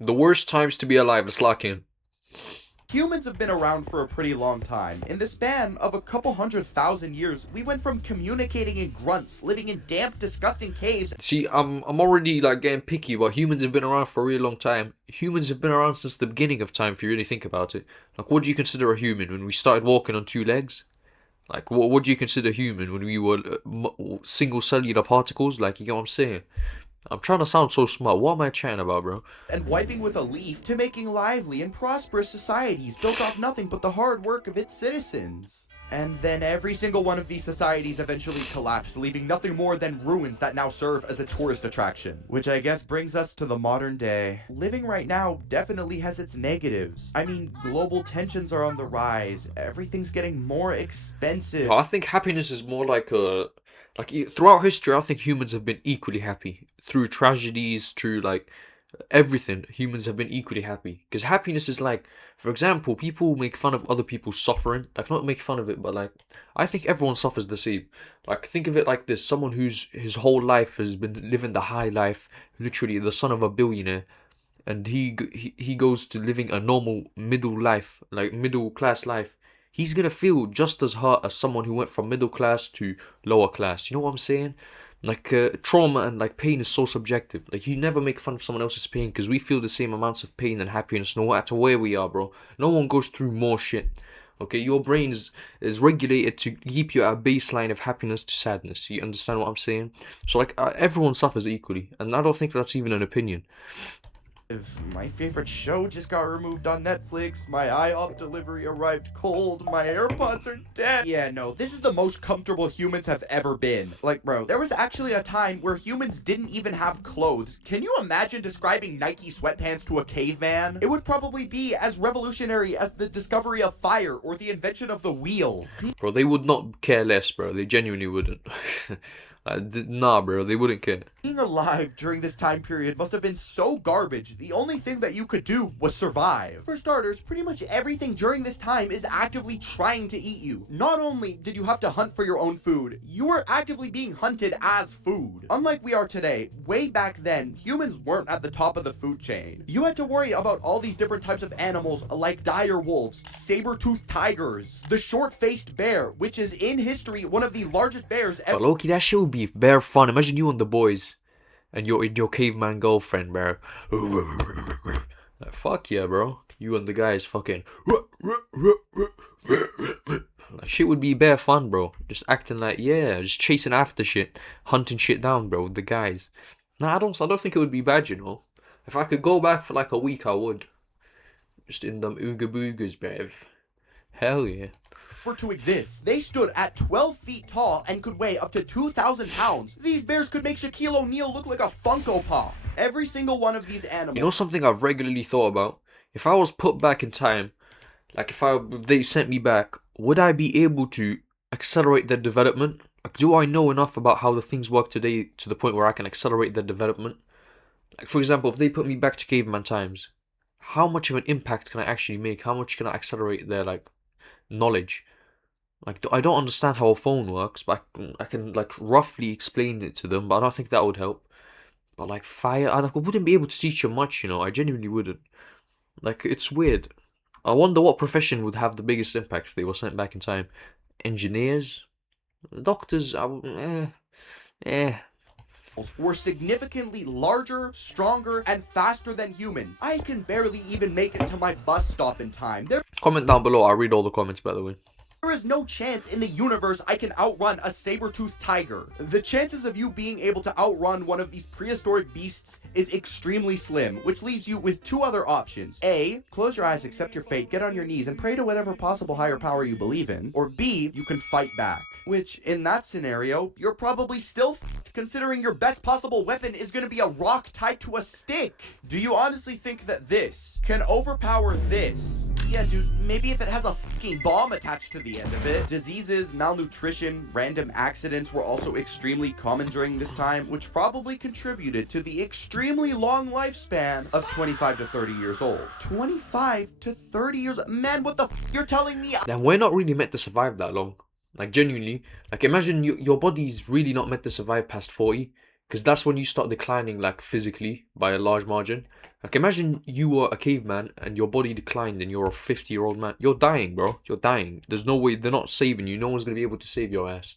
The worst times to be alive, let's lock in. Humans have been around for a pretty long time. In the span of a couple 100,000 years, we went from communicating in grunts, living in damp, disgusting caves. See, I'm already like getting picky, but humans have been around for a really long time. Humans have been around since the beginning of time, if you really think about it. Like, what do you consider a human when we started walking on two legs? Like, what do you consider human when we were single cellular particles? Like, you get what I'm saying? I'm trying to sound so smart. What am I chatting about, bro? And wiping with a leaf to making lively and prosperous societies built off nothing but the hard work of its citizens. And then every single one of these societies eventually collapsed, leaving nothing more than ruins that now serve as a tourist attraction. Which I guess brings us to the modern day. Living right now definitely has its negatives. I mean, global tensions are on the rise, everything's getting more expensive. I think happiness is more like a... Like, throughout history, I think humans have been equally happy. Through tragedies, through, like, everything, humans have been equally happy. Because happiness is like, for example, people make fun of other people's suffering. Like, not make fun of it, but, like, I think everyone suffers the same. Like, think of it like this. Someone who's his whole life has been living the high life, literally the son of a billionaire, and he goes to living a normal middle life, like middle class life. He's gonna feel just as hurt as someone who went from middle class to lower class. You know what I'm saying? Like, trauma and like pain is so subjective. Like, you never make fun of someone else's pain because we feel the same amounts of pain and happiness no matter where we are, bro. No one goes through more shit. Okay, your brain is regulated to keep you at a baseline of happiness to sadness. You understand what I'm saying? So like, everyone suffers equally, and I don't think that's even an opinion. My favorite show just got removed on Netflix. My IOP delivery arrived cold. My AirPods are dead. Yeah, no, this is the most comfortable humans have ever been. Like, bro, there was actually a time where humans didn't even have clothes. Can you imagine describing Nike sweatpants to a caveman? It would probably be as revolutionary as the discovery of fire or the invention of the wheel. Bro, they would not care less, bro. They genuinely wouldn't. Nah, bro, they wouldn't care. Being alive during this time period must have been so garbage, the only thing that you could do was survive. For starters, pretty much everything during this time is actively trying to eat you. Not only did you have to hunt for your own food, you were actively being hunted as food. Unlike we are today, way back then, humans weren't at the top of the food chain. You had to worry about all these different types of animals like dire wolves, saber-toothed tigers, the short-faced bear, which is in history one of the largest bears ever. But Loki, that shit would be bare fun. Imagine you and the boys and your caveman girlfriend, bro. Like, fuck yeah, bro. You and the guys fucking. Like, shit would be bare fun, bro. Just acting like, yeah, just chasing after shit, hunting shit down, bro, with the guys. Nah, I don't think it would be bad, you know. If I could go back for like a week, I would. Just in them ooga boogas, bruv. Hell yeah. To exist. They stood at 12 feet tall and could weigh up to 2,000 pounds. These bears could make Shaquille O'Neal look like a Funko Pop. Every single one of these animals. You know something I've regularly thought about? If I was put back in time, like if they sent me back, would I be able to accelerate their development? Like, do I know enough about how the things work today to the point where I can accelerate their development? Like, for example, if they put me back to caveman times, how much of an impact can I actually make? How much can I accelerate their, like, knowledge? Like, I don't understand how a phone works, but I can like roughly explain it to them, but I don't think that would help. But like fire, I wouldn't be able to teach them much, you know. I genuinely wouldn't. Like, it's weird. I wonder what profession would have the biggest impact if they were sent back in time. Engineers? Doctors? Were significantly larger, stronger, and faster than humans. I can barely even make it to my bus stop in time. Comment down below, I'll read all the comments, by the way. There is no chance in the universe I can outrun a saber-toothed tiger. The chances of you being able to outrun one of these prehistoric beasts is extremely slim, which leaves you with two other options. A, close your eyes, accept your fate, get on your knees, and pray to whatever possible higher power you believe in. Or B, you can fight back. Which, in that scenario, you're probably still f***ed, considering your best possible weapon is gonna be a rock tied to a stick. Do you honestly think that this can overpower this? Yeah, dude, maybe if it has a fucking bomb attached to the end of it. Diseases, malnutrition, random accidents were also extremely common during this time, which probably contributed to the extremely long lifespan of 25 to 30 years old. 25 to 30 years? Man, what the f***? You're telling me? Then we're not really meant to survive that long. Like, genuinely. Like, imagine your body's really not meant to survive past 40. because that's when you start declining like physically by a large margin. Like imagine you were a caveman and your body declined and you're a 50-year-old man. You're dying, bro. You're dying. There's no way they're not saving you. No one's gonna be able to save your ass.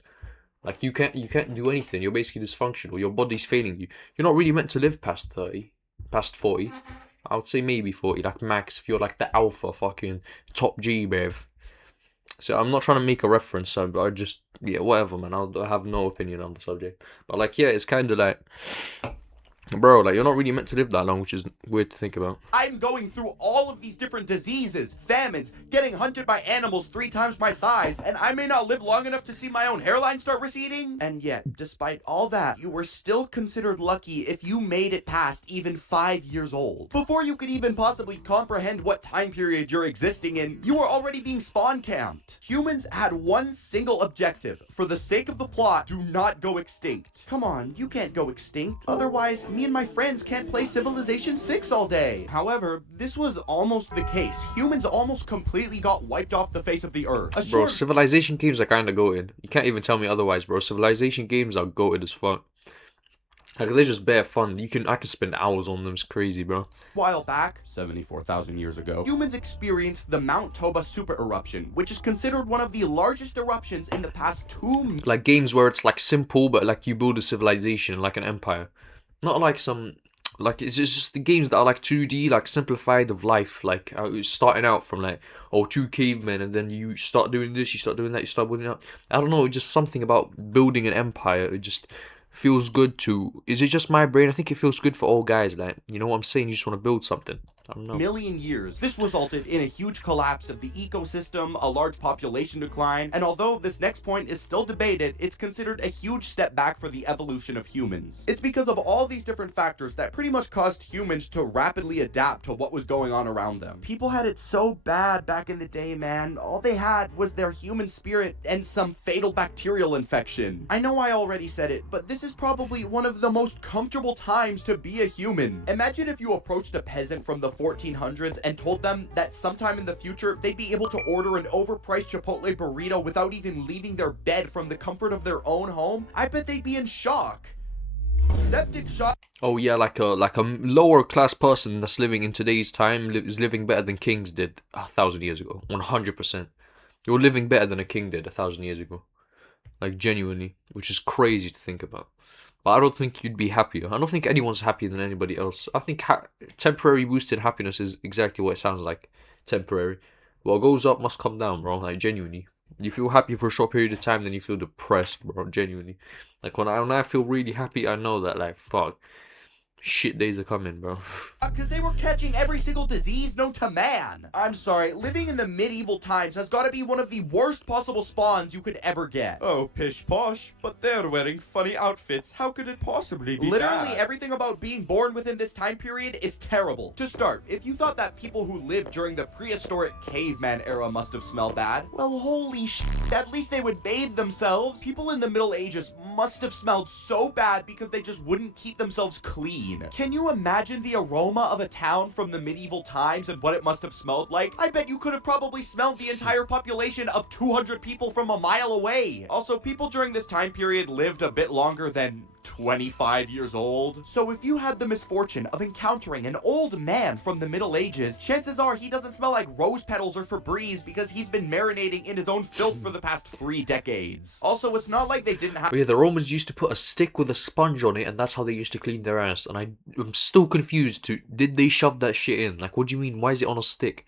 Like you can't do anything. You're basically dysfunctional. Your body's failing you. You're not really meant to live past 30, past 40. I would say maybe 40, like max if you're like the alpha fucking top G, bruv. So I'm not trying to make a reference, but I just, yeah, whatever, man. I have no opinion on the subject. But like, yeah, it's kind of like, bro, like you're not really meant to live that long, which is weird to think about. I'm going through all of these different diseases, famines, getting hunted by animals 3 times my size, and I may not live long enough to see my own hairline start receding. And yet, despite all that, you were still considered lucky if you made it past even 5 years old. Before you could even possibly comprehend what time period you're existing in, you were already being spawn camped. Humans had one single objective. For the sake of the plot, do not go extinct. Come on, you can't go extinct. Otherwise, me and my friends can't play Civilization 6 all day. However, this was almost the case. Humans almost completely got wiped off the face of the earth. Bro, Civilization games are kind of goated. You can't even tell me otherwise, bro. Civilization games are goated as fuck. Like, they're just bare fun. I can spend hours on them. It's crazy, bro. While back, 74,000 years ago, humans experienced the Mount Toba super eruption, which is considered one of the largest eruptions in the past 2 Like games where it's like simple, but like you build a civilization, like an empire. Not like some, like it's just the games that are like 2D, like simplified of life. Like starting out from like, oh, 2 cavemen, and then you start doing this, you start doing that, you start building up. I don't know, just something about building an empire. It just feels good to. Is it just my brain? I think it feels good for all guys. Like, you know what I'm saying? You just want to build something. I don't know. Million years. This resulted in a huge collapse of the ecosystem, a large population decline, and although this next point is still debated, it's considered a huge step back for the evolution of humans. It's because of all these different factors that pretty much caused humans to rapidly adapt to what was going on around them. People had it so bad back in the day, man. All they had was their human spirit and some fatal bacterial infection. I know I already said it, but this is probably one of the most comfortable times to be a human. Imagine if you approached a peasant from the 1400s and told them that sometime in the future they'd be able to order an overpriced Chipotle burrito without even leaving their bed from the comfort of their own home. I bet they'd be in shock. Septic shock. Oh yeah, like a lower class person that's living in today's time is living better than kings did 1,000 years ago. 100%. You're living better than a king did 1,000 years ago. Like genuinely, which is crazy to think about. But I don't think you'd be happier. I don't think anyone's happier than anybody else. I think temporary boosted happiness is exactly what it sounds like. Temporary. What goes up must come down, bro. Like, genuinely. You feel happy for a short period of time, then you feel depressed, bro. Genuinely. Like, when I feel really happy, I know that, like, fuck. Shit days are coming, bro. Because they were catching every single disease known to man. I'm sorry, living in the medieval times has got to be one of the worst possible spawns you could ever get. Oh, pish posh, but they're wearing funny outfits. How could it possibly be Literally bad? everything about being born within this time period is terrible. To start, if you thought that people who lived during the prehistoric caveman era must have smelled bad, well, holy shit, at least they would bathe themselves. People in the Middle Ages must have smelled so bad because they just wouldn't keep themselves clean. Can you imagine the aroma of a town from the medieval times and what it must have smelled like? I bet you could have probably smelled the entire population of 200 people from a mile away. Also, people during this time period lived a bit longer than 25 years old. So if you had the misfortune of encountering an old man from the Middle Ages, chances are he doesn't smell like rose petals or Febreze because he's been marinating in his own filth for the past 3 decades. Also, it's not like they didn't have— But yeah, the Romans used to put a stick with a sponge on it, and that's how they used to clean their ass. And I'm still confused did they shove that shit in? Like, what do you mean? Why is it on a stick?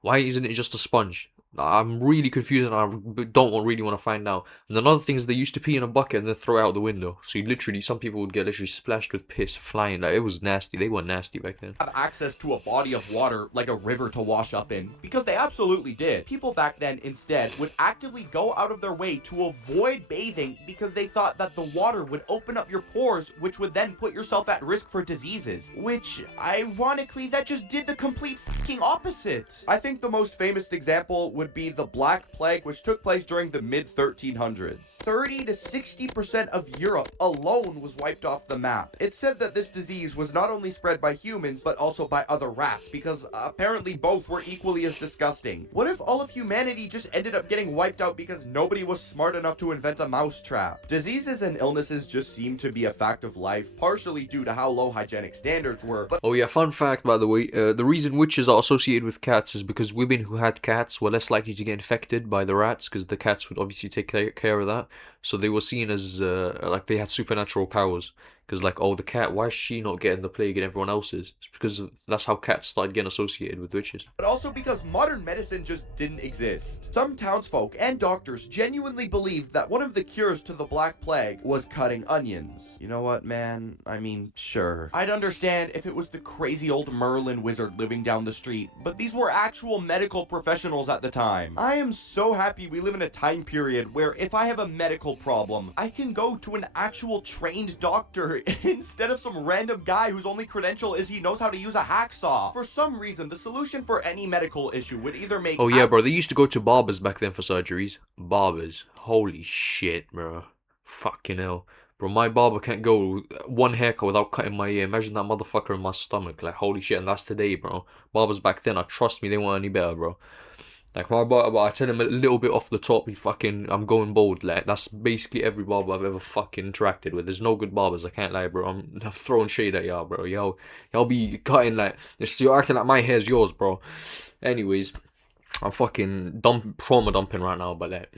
Why isn't it just a sponge? I'm really confused and I don't really want to find out. And another thing is they used to pee in a bucket and then throw it out the window. So you literally, some people would get literally splashed with piss flying. Like, it was nasty. They were nasty back then. Have access to a body of water like a river to wash up in, because they absolutely did. People back then instead would actively go out of their way to avoid bathing because they thought that the water would open up your pores, which would then put yourself at risk for diseases, which ironically that just did the complete fucking opposite. I think the most famous example would would be the Black Plague, which took place during the mid-1300s. 30 to 60% of Europe alone was wiped off the map. It's said that this disease was not only spread by humans, but also by other rats, because apparently both were equally as disgusting. What if all of humanity just ended up getting wiped out because nobody was smart enough to invent a mousetrap? Diseases and illnesses just seem to be a fact of life, partially due to how low hygienic standards were, but Oh yeah, fun fact by the way, the reason witches are associated with cats is because women who had cats were less likely to get infected by the rats, because the cats would obviously take care of that. So they were seen as like they had supernatural powers. Because like, oh, the cat, why is she not getting the plague and everyone else is? It's because that's how cats started getting associated with witches. but also because modern medicine just didn't exist. Some townsfolk and doctors genuinely believed that one of the cures to the Black Plague was cutting onions. You know what, man? I mean, sure. I'd understand if it was the crazy old Merlin wizard living down the street, but these were actual medical professionals at the time. I am so happy we live in a time period where if I have a medical problem, I can go to an actual trained doctor instead of some random guy whose only credential is he knows how to use a hacksaw. For some reason, the solution for any medical issue would either make Oh yeah, bro, they used to go to barbers back then for surgeries. Barbers. Holy shit, bro. Fucking hell. Bro, my barber can't go one haircut without cutting my ear. Imagine that motherfucker in my stomach. Like, holy shit, and that's today, bro. Barbers back then, trust me, they weren't any better, bro. Like, my barber, I tell him a little bit off the top, I'm going bald. Like, that's basically every barber I've ever fucking interacted with. There's no good barbers, I can't lie, bro. I'm throwing shade at y'all, bro. Y'all be cutting, like, you're acting like my hair's yours, bro. Anyways, I'm fucking trauma dumping right now, but, like,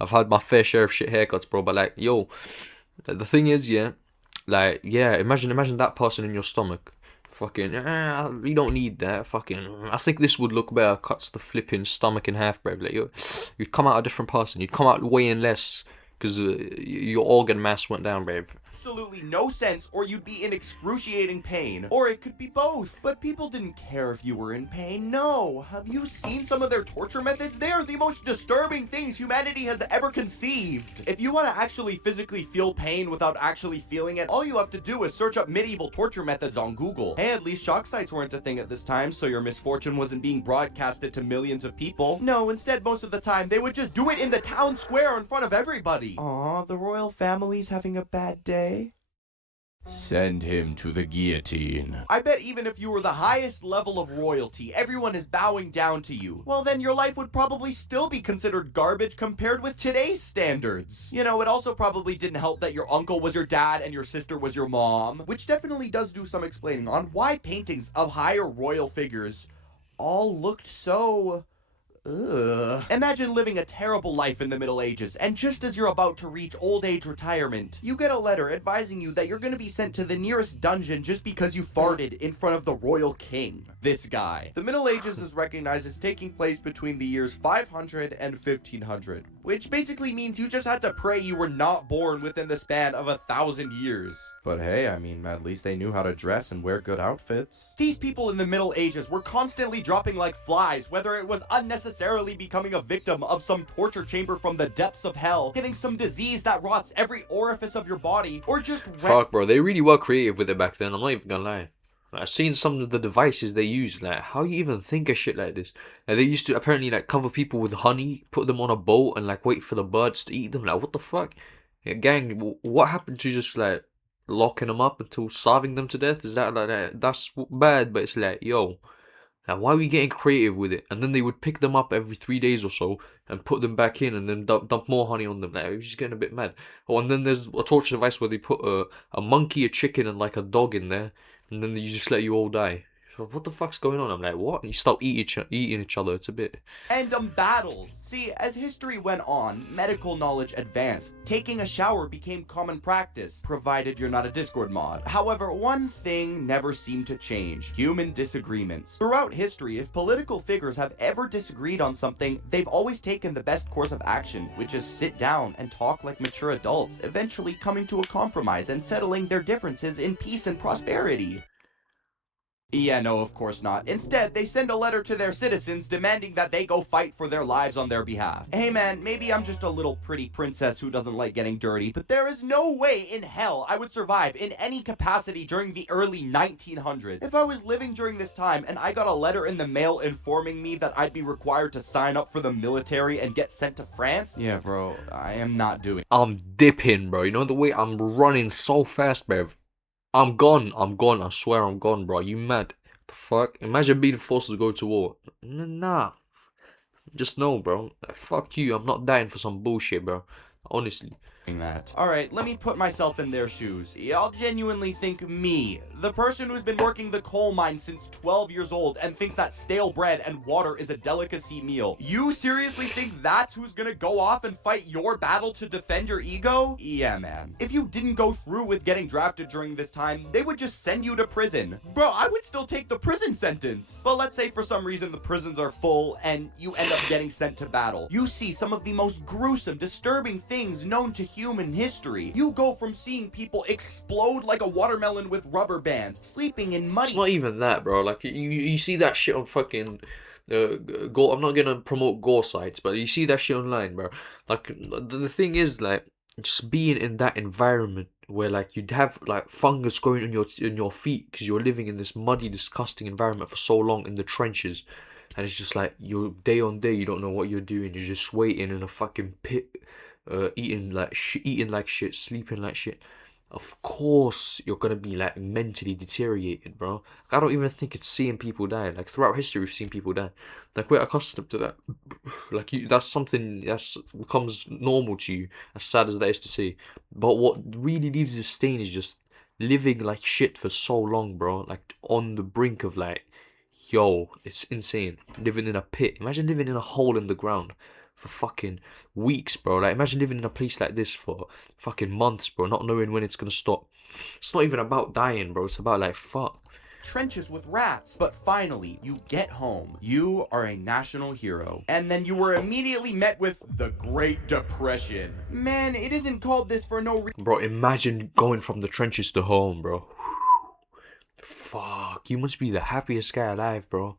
I've had my fair share of shit haircuts, bro, but, like, yo, the thing is, yeah, like, yeah, imagine that person in your stomach. Fucking, we don't need that. Fucking, I think this would look better. Cuts the flipping stomach in half, bro. Like, you'd come out a different person. You'd come out weighing less because your organ mass went down, bro. absolutely no sense, or you'd be in excruciating pain. Or it could be both. But people didn't care if you were in pain. No. Have you seen some of their torture methods? They are the most disturbing things humanity has ever conceived. If you want to actually physically feel pain without actually feeling it, all you have to do is search up medieval torture methods on Google. Hey, at least shock sites weren't a thing at this time, so your misfortune wasn't being broadcasted to millions of people. No, instead, most of the time, they would just do it in the town square in front of everybody. Aw, the royal family's having a bad day. Send him to the guillotine. I bet even if you were the highest level of royalty, everyone is bowing down to you. Well, then your life would probably still be considered garbage compared with today's standards. You know, it also probably didn't help that your uncle was your dad and your sister was your mom, which definitely does do some explaining on why paintings of higher royal figures all looked so... ugh. Imagine living a terrible life in the Middle Ages, and just as you're about to reach old age retirement, you get a letter advising you that you're going to be sent to the nearest dungeon just because you farted in front of the royal king. This guy. The Middle Ages is recognized as taking place between the years 500 and 1500, which basically means you just had to pray you were not born within the span of 1,000 years. But hey, I mean, at least they knew how to dress and wear good outfits. These people in the Middle Ages were constantly dropping like flies, whether it was unnecessarily becoming a victim of some torture chamber from the depths of hell, getting some disease that rots every orifice of your body, or just Fuck, bro, they really were creative with it back then. I'm not even gonna lie. Like, I've seen some of the devices they used. Like, how you even think of shit like this? Like, they used to apparently like cover people with honey, put them on a boat, and like wait for the birds to eat them. Like, what the fuck? Yeah, gang, what happened to just like locking them up until starving them to death? Is that like that? That's bad, but it's like, yo. Now, why are we getting creative with it? And then they would pick them up every 3 days or so and put them back in and then dump more honey on them. Like, it was just getting a bit mad. Oh, and then there's a torture device where they put a monkey, a chicken, and like a dog in there. And then you just let you all die. So what the fuck's going on? I'm like, what? And you start eating each other. It's a bit... And battles. See, as history went on, medical knowledge advanced. Taking a shower became common practice, provided you're not a Discord mod. However, one thing never seemed to change: human disagreements. Throughout history, if political figures have ever disagreed on something, they've always taken the best course of action, which is sit down and talk like mature adults, eventually coming to a compromise and settling their differences in peace and prosperity. Yeah, no, of course not. Instead, they send a letter to their citizens demanding that they go fight for their lives on their behalf. Hey man, maybe I'm just a little pretty princess who doesn't like getting dirty, but there is no way in hell I would survive in any capacity during the early 1900s. If I was living during this time and I got a letter in the mail informing me that I'd be required to sign up for the military and get sent to France, yeah bro, I am not doing. I'm dipping, bro. You know the way I'm running so fast, Bev. I'm gone. I swear I'm gone, bro. You mad? The fuck? Imagine being forced to go to war. Nah. Just know, bro. Fuck you. I'm not dying for some bullshit, bro. Honestly. That. Alright, let me put myself in their shoes. Y'all genuinely think me, the person who's been working the coal mine since 12 years old and thinks that stale bread and water is a delicacy meal, you seriously think that's who's gonna go off and fight your battle to defend your ego? Yeah, man. If you didn't go through with getting drafted during this time, they would just send you to prison. Bro, I would still take the prison sentence. But let's say for some reason the prisons are full and you end up getting sent to battle. You see some of the most gruesome, disturbing things known to human history. You go from seeing people explode like a watermelon with rubber bands, sleeping in muddy. It's not even that, bro. Like you see that shit on fucking gore. I'm not gonna promote gore sites, but you see that shit online, bro. Like the thing is, like, just being in that environment where like you'd have like fungus growing on your feet because you're living in this muddy, disgusting environment for so long in the trenches, and it's just like you're day on day, you don't know what you're doing. You're just waiting in a fucking pit. Eating like shit, sleeping like shit. Of course, you're gonna be like mentally deteriorated, bro. Like, I don't even think it's seeing people die. Like throughout history, we've seen people die. Like we're accustomed to that. Like that's something that's becomes normal to you. As sad as that is to say, but what really leaves this stain is just living like shit for so long, bro. Like on the brink of like, yo, it's insane. Living in a pit. Imagine living in a hole in the ground for fucking weeks, bro. Like, imagine living in a place like this for fucking months, bro, not knowing when it's gonna stop. It's not even about dying, bro. It's about like, fuck. Trenches with rats. But finally, you get home. You are a national hero. And then you were immediately met with the Great Depression. Man, it isn't called this for no reason. Bro, imagine going from the trenches to home, bro. Fuck, you must be the happiest guy alive, bro.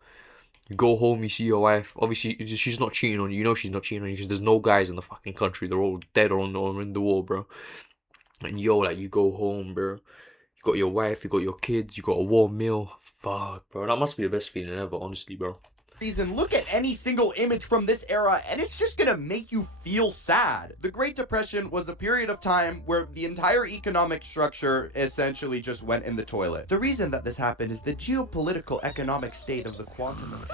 You go home, you see your wife. Obviously, she's not cheating on you. You know she's not cheating on you because there's no guys in the fucking country. They're all dead or in the war, bro. And yo, like, you go home, bro. You got your wife, you got your kids, you got a warm meal. Fuck, bro. That must be the best feeling ever, honestly, bro. Look at any single image from this era and it's just gonna make you feel sad. The Great Depression was a period of time where the entire economic structure essentially just went in the toilet. The reason that this happened is the geopolitical economic state of the quantum of...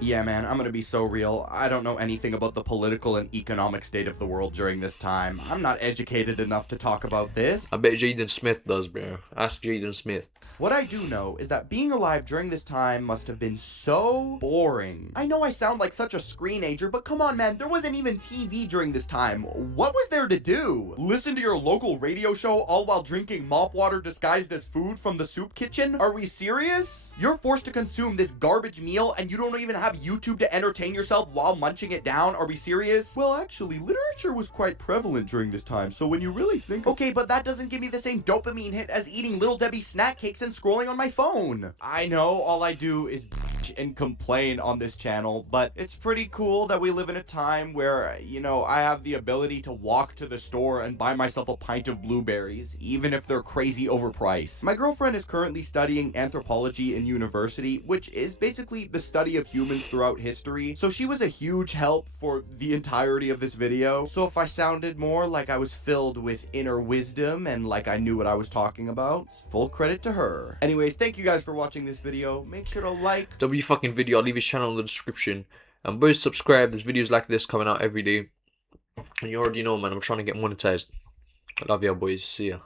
Yeah, man, I'm gonna be so real. I don't know anything about the political and economic state of the world during this time. I'm not educated enough to talk about this. I bet Jaden Smith does, bro. Ask Jaden Smith. What I do know is that being alive during this time must have been so boring. I know I sound like such a screenager, but come on, man, there wasn't even TV during this time. What was there to do? Listen to your local radio show all while drinking mop water disguised as food from the soup kitchen? Are we serious? You're forced to consume this garbage meal and you don't even have YouTube to entertain yourself while munching it down? Are we serious? Well, actually, literature was quite prevalent during this time, so when you really think... Okay, but that doesn't give me the same dopamine hit as eating Little Debbie snack cakes and scrolling on my phone. I know all I do is and complain on this channel, but it's pretty cool that we live in a time where, you know, I have the ability to walk to the store and buy myself a pint of blueberries, even if they're crazy overpriced. My girlfriend is currently studying anthropology in university, which is basically the study of humans throughout history, so she was a huge help for the entirety of this video. So if I sounded more like I was filled with inner wisdom and like I knew what I was talking about, it's full credit to her. Anyways, thank you guys for watching this video. Make sure to like, Fucking video. I'll leave his channel in the description. And boys, subscribe. There's videos like this coming out every day. And you already know, man, I'm trying to get monetized. I love y'all, boys. See ya.